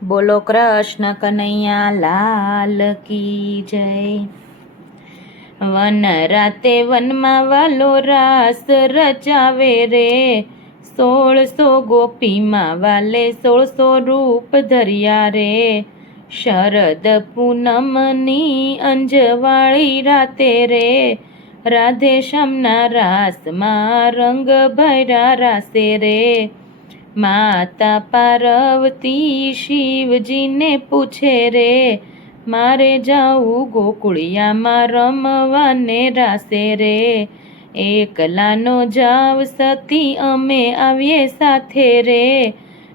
બોલો કૃષ્ણ કનૈયા લાલ કી જય। વન રાતે વનમાં વાલો રાસ રચાવે રે, 1600 ગોપીમાં વાલે 1600 રૂપ ધર્યા રે। શરદ પૂનમની અંજવાળી રાતે રે, રાધે શ્યામના રાસમાં રંગ ભર્યા રાસે રે। માતા પાર્વતી શિવજીને પૂછે રે, મારે જાવું ગોકુળિયામાં રમવાને રાસે રે। એકલાનો જાવ સતી અમે આવીએ સાથે રે,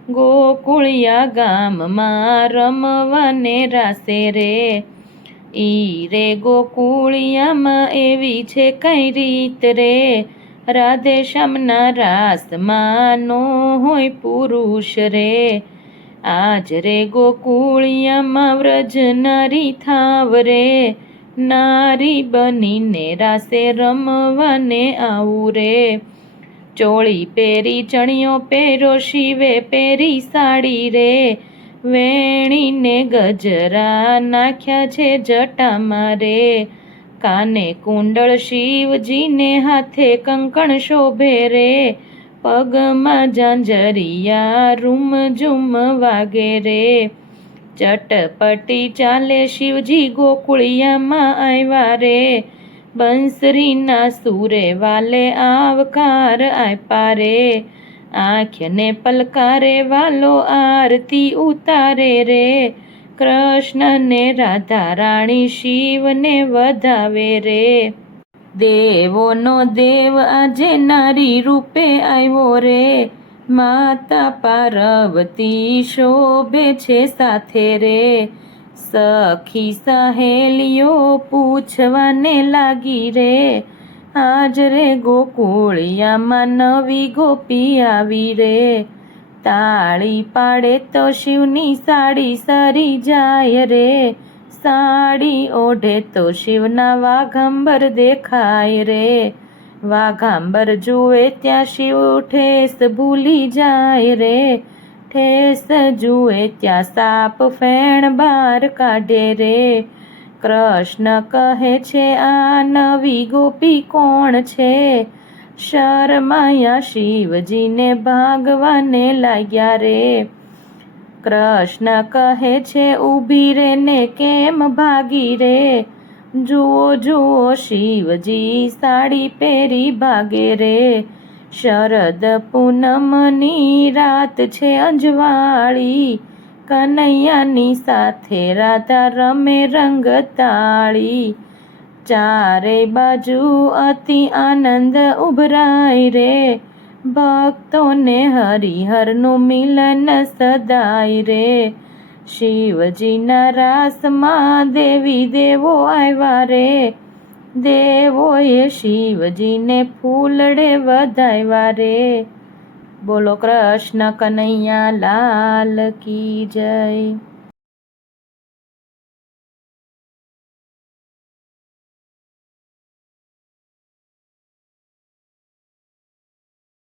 ગોકુળિયા ગામમાં રમવાને રાસે રે। ઈ રે ગોકુળિયામાં એવી છે કઈ રીત રે, રાધે શ્યામના રાસમાં નો હોય પુરુષ રે। આજ રે ગોકુળિયામાં વ્રજ નારી થાવ રે, નારી બનીને રાસે રમવાને આવું રે। ચોળી પહેરી ચણિયો પહેરો, શિવે પહેરી સાડી રે, વેણીને ગજરા નાખ્યા છે જટામાં રે। કાને કુંડળ શિવજીને, હાથે કંકણ શોભે રે, પગમાં ઝાંઝરિયા રૂમઝૂમ વાગે રે। ચટપટી ચાલે શિવજી ગોકુળિયામાં આવ્યા રે, બંસરીના સૂરે વાલે આવકાર આપ્યા રે। આંખને પલકારે વાલો આરતી ઉતારે રે, કૃષ્ણને રાધા રાણી શિવને વધાવે રે। દેવોનો દેવ આજે નારી રૂપે આવ્યો રે, માતા પાર્વતી શોભે છે સાથે રે। સખી સહેલીઓ પૂછવાને લાગી રે, આજ રે ગોકુળિયામાં નવી ગોપી આવી રે। તાળી પાડે તો શિવની સાડી સરી જાય રે, સાડી ઓઢે તો શિવના વાઘંબર દેખાય રે। વાઘંબર જુએ ત્યાં શિવ ઠેસ ભૂલી જાય રે, ઠેસ જુએ ત્યાં સાપ ફેણ બાર કાઢે રે। કૃષ્ણ કહે છે આ નવી ગોપી કોણ છે, શરમાયા શિવજીને ભાગવાને લાગ્યા રે। કૃષ્ણ કહે છે ઊભી રે ને કેમ ભાગી રે, જુઓ જુઓ શિવજી સાડી પહેરી ભાગે રે। શરદ પૂનમની રાત છે અંજવાળી, કનૈયાની સાથે રાધા રમે રંગ તાળી। ચારે બાજુ અતિ આનંદ ઉભરાય રે, ભક્તોને હરિહરનું મિલન સદાય રે। શિવજીના રાસમાં દેવી દેવો આવ્યા રે, દેવોએ શિવજીને ફૂલડે વધાવ્યા રે। બોલો કૃષ્ણ કનૈયા લાલ કી જય।